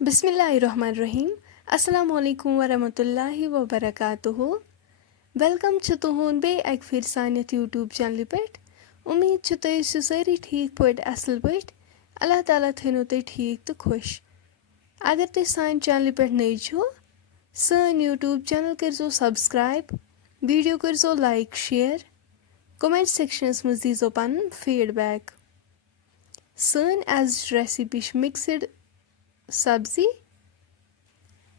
Bismillahirrahmanirrahim. Assalamu alaikum wa rahmatullahi wa barakatuhu. Welcome to तुहून बे एक फिर सानियत YouTube channel पेट उम्मीद छ तुम सारी ठीक पट असल पट अल्लाह ताला थनो तुम ठीक तो खुश अगर तुम सान चैनल पे नई छो सान YouTube चैनल करो सब्सक्राइब वीडियो करो लाइक शेयर कमेंट सेक्शनस मज दीजो पन फीडबैक सान एज रेसिपी मिक्सड sabzi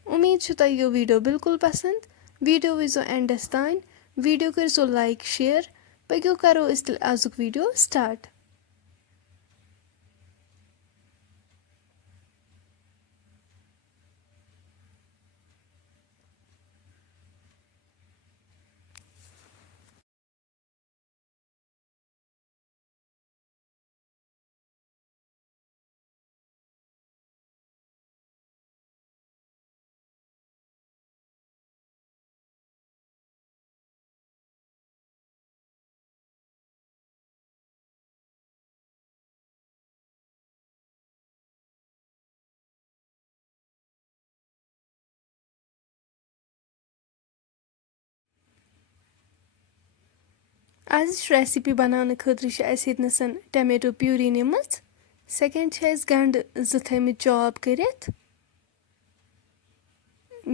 उम्मीद छ तुम यो वीडियो बिल्कुल पसंद वीडियो विजो एंडस तान वीडियो करो लाइक शेयर पक्यो करो इस तिल आजुक वीडियो स्टार्ट आज रेसिपी बनाने खतर टमेटो प्यूरी निम सेकेंड गंड ज चॉप करित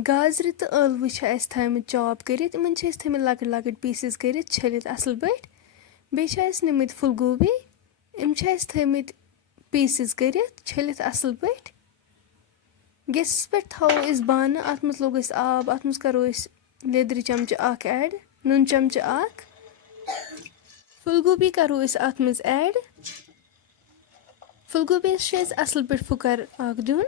गाजर तो अलवु थमित चॉप करित इन थमित लकट लकट पीसेस करित छलित असल पट बे निमित फुल गोभी इम थमित पीसेस करित छलित असल पट गैस पे थो बान अत मज लोग आब अत मज करो लेदर चमच ऐड नून चमच फुलगोभी करो अत मज ऐड फुलगोभी असल पे फुकर दिन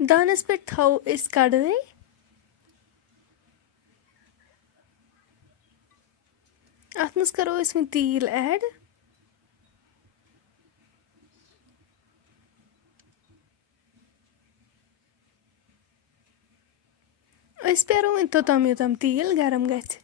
दानस पे थो कढ़ाई अत मज करो वो तील ऐड पेरो वो तोतम योतम तील गरम गथ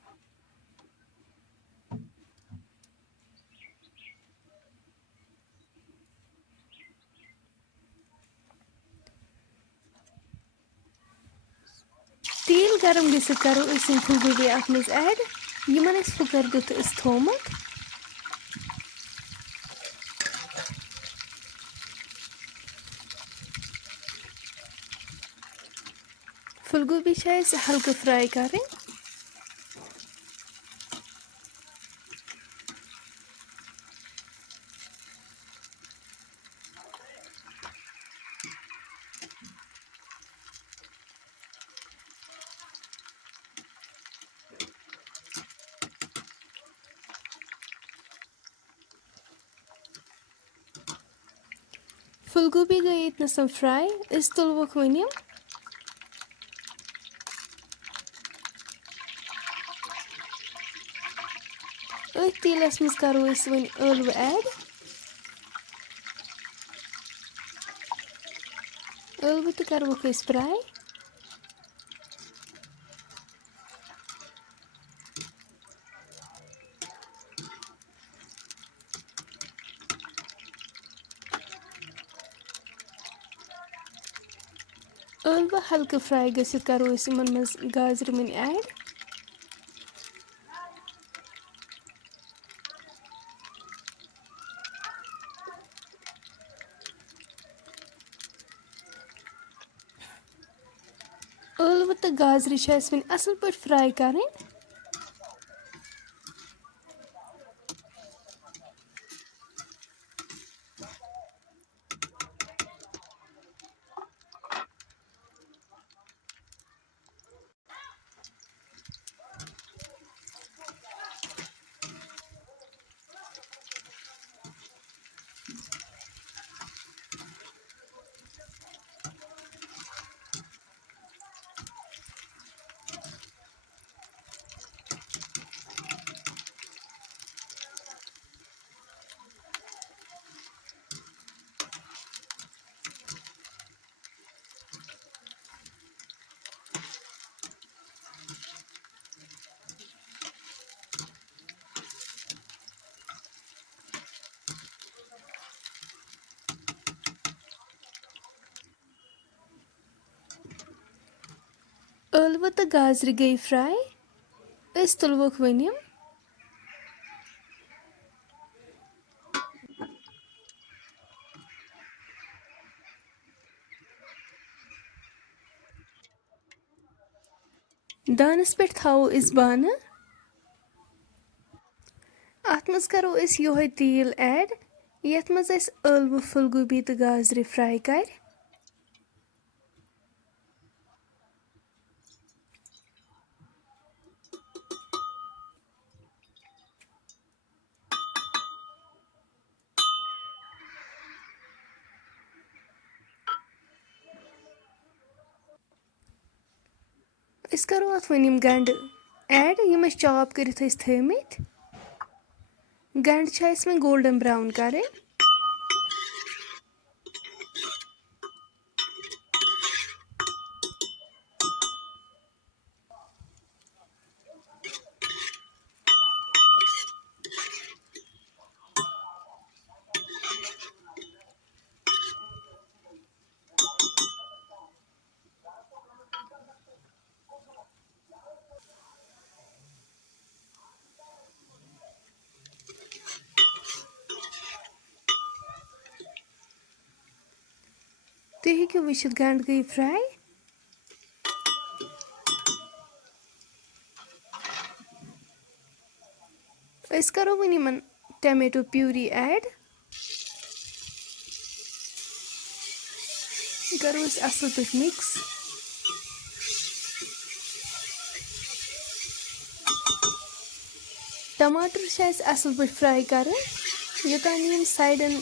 तील गरम गसित करो फुलगोभी अत मज ऐड यमन फुकर दित थोमुत फुलगोभी हल्का फ्राई करें फुलगोभी गई इतन फ्राई तुलवुक वन तीलस मज करो वन ळव ऐड ळव तो करवुक फ्राई ٲلوٕ ہلکہٕ فرٛاے گٔژھِتھ کَرو أسۍ یِمن منٛز گازرِ وٕنۍ ایڈ. ٲلوٕ تہٕ گازرِ چھِ اَسہِ وٕنۍ اَصٕل پٲٹھۍ فرٛاے کَرٕنۍ. ٲلوٕ تہٕ گازرِ گٔے فرٛاے. أسۍ تُلووکھ وۄنۍ یِم. دانَس پٮ۪ٹھ تھاوو أسۍ بانہٕ. اَتھ منٛز کَرو أسۍ یِہوے تیٖل ایڈ یَتھ منٛز اَسہِ ٲلوٕ پھُل گوٗبی تہٕ گازرِ فرٛاے کَرِ. أسۍ کَرو اَتھ وۄنۍ یِم گَنٛڈٕ ایڈ یِم أسۍ چاپ کٔرِتھ ٲسۍ تھٲومٕتۍ. گَنٛڈٕ چھِ اَسہِ وۄنۍ گولڈن براوُن کَرٕنۍ. تُہۍ ہیٚکِو وٕچھِتھ گَنٛڈٕ گٔے فرٛاے. أسۍ کَرو وۄنۍ یِمن ٹمیٹو پیوٗری ایڈ. یہِ کَرو أسۍ اَصٕل پٲٹھۍ مِکٕس. ٹماٹر چھِ اَسہِ اَصٕل پٲٹھۍ فرٛاے کَرٕنۍ یوٚتانۍ یِم سایڈَن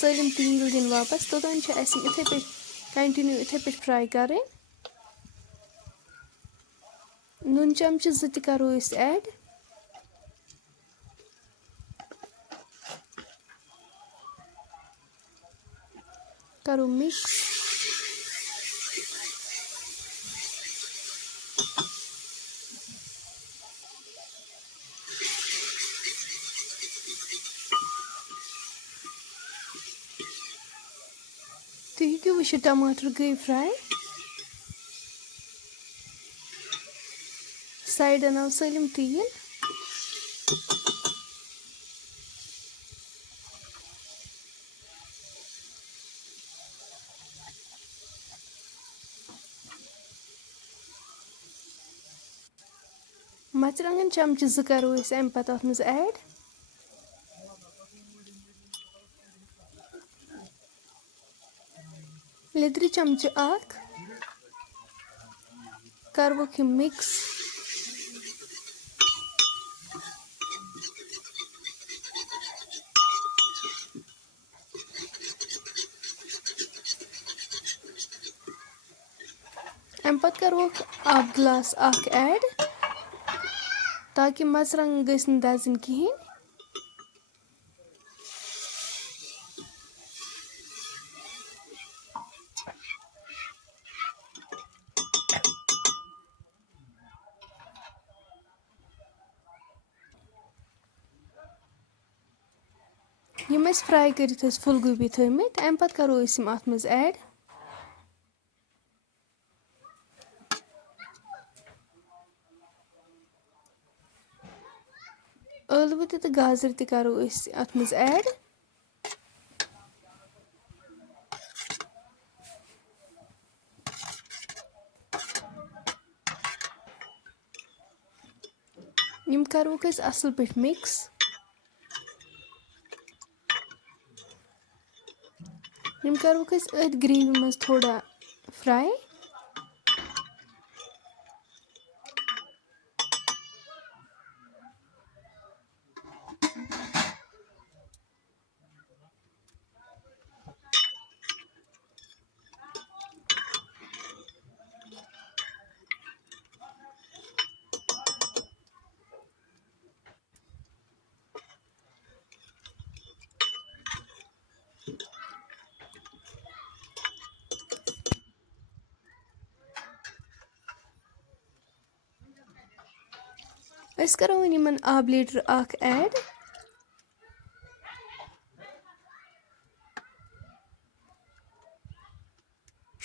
سٲلِم تیٖل دِنۍ واپَس توٚتانۍ چھِ اَسہِ یِم یِتھَے پٲٹھۍ کَنٹِنیوٗ یِتھَے پٲٹھۍ فرٛاے کَرٕنۍ. نُن چَمچہٕ 2 تہِ کَرو أسۍ ایڈ. کَرو مِکٕس. تُہۍ ہیٚکِو وٕچھِتھ ٹماٹر گٔے فرٛاے. سایڈَن آو سٲلِم تیٖل. مَرژٕوانٛگن چَمچہٕ 2 کَرو أسۍ اَمہِ پَتہٕ اَتھ منٛز ایڈ. لیٚدرِ چَمچہٕ 1 کَرہوکھ یِم مِکٕس. اَمہِ پَتہٕ کَرہوکھ اَکھ گِلاس 1 ایڈ تاکہِ مَرژٕوانٛگن گٔژھۍ نہٕ دَزٕنۍ کِہیٖنۍ. یِم أسۍ فرٛاے کٔرِتھ ٲسۍ پھُل گوٗبی تھٲومٕتۍ اَمہِ پَتہٕ کَرو أسۍ یِم اَتھ منٛز ایڈ. ٲلوٕ تہِ تہٕ گازٕر تہِ کَرو أسۍ اَتھ منٛز ایڈ. یِم کَروکھ أسۍ اَصٕل پٲٹھۍ مِکٕس. یِم کَروکھ أسۍ أتھۍ گرٛیوی منٛز تھوڑا فرٛاے. أسۍ کَرو وۄنۍ یِمن آبہٕ لیٖٹر اکھ ایڈ.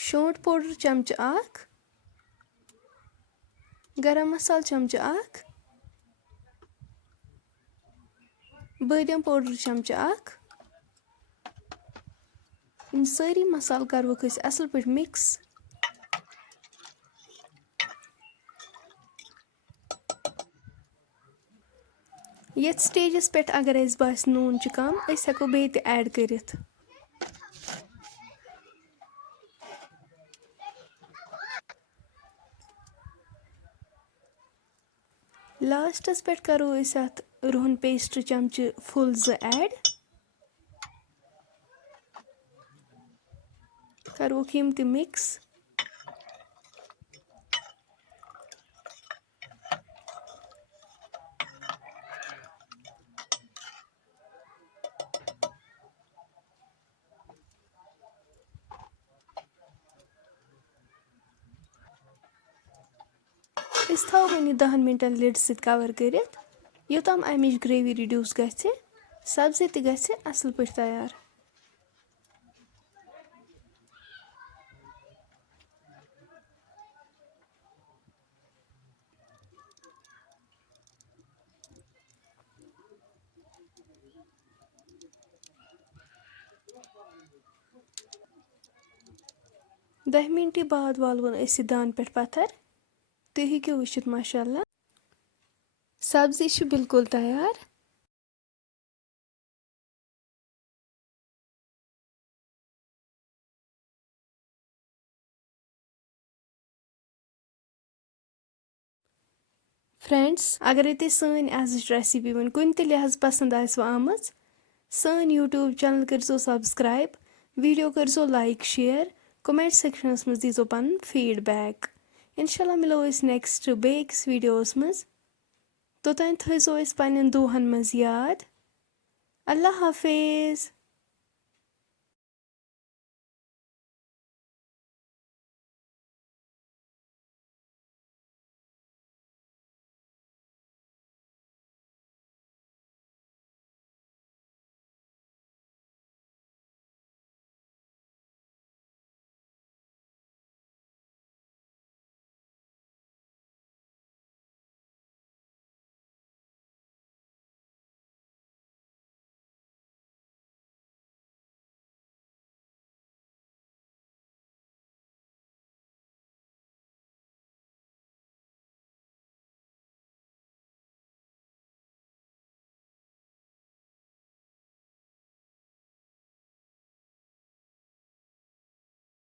شونٛٹھ پوڈر چمچہٕ اکھ. گرم مسالہٕ چمچہٕ اکھ. بٲدیان پوڈر چمچہٕ اکھ. یِم سٲری مسالہٕ کَروکھ أسۍ اَصٕل پٲٹھۍ مِکٕس. یتھ سٹیجس پٮ۪ٹھ اگر اَسہِ باسہِ نوٗن چھُ کم أسۍ ہٮ۪کو بیٚیہِ تہِ ایڈ کٔرِتھ. لاسٹس پٮ۪ٹھ کرو أسۍ اَتھ رُہن پیسٹ چمچہٕ فُل 2 ایڈ. کَروکھ یِم تہِ مِکٕس. أسۍ تھاوو وۄنۍ یہِ 10 مِنٹن لِڈ سۭتۍ کور کٔرِتھ یوٚتام اَمِچ گریوی رِڈیوٗس گژھِ. سبزی تہِ گژھِ اَصٕل پٲٹھۍ تیار. دَہہِ مِنٹہِ بعد والوُن أسۍ یہِ دانہٕ پٮ۪ٹھ پتھر. تُہۍ ہیٚکِو وٕچھِتھ ماشاء اللہ سبزی چھِ بِلکُل تیار. فرٛٮ۪نٛڈٕس اگرے تۄہہِ سٲنۍ آزٕچ ریسِپی وۄنۍ کُنہِ تہِ لحاظ پسنٛد آسِوٕ آمٕژ سٲنۍ یوٗٹیوٗب چنل کٔرۍزیو سبسکرایب. ویٖڈیو کٔرۍزیو لایک شیر. کومٮ۪نٹ سیکشنس منٛز دیٖزیو پنُن فیٖڈبیک. انشاء اللہ مِلو أسۍ نیکسٹ بیٚیہِ أکِس ویٖڈیووس منٛز. توٚتام تھٲیزیو أسۍ پننٮ۪ن دُہن منٛز یاد. اللہ حافظ.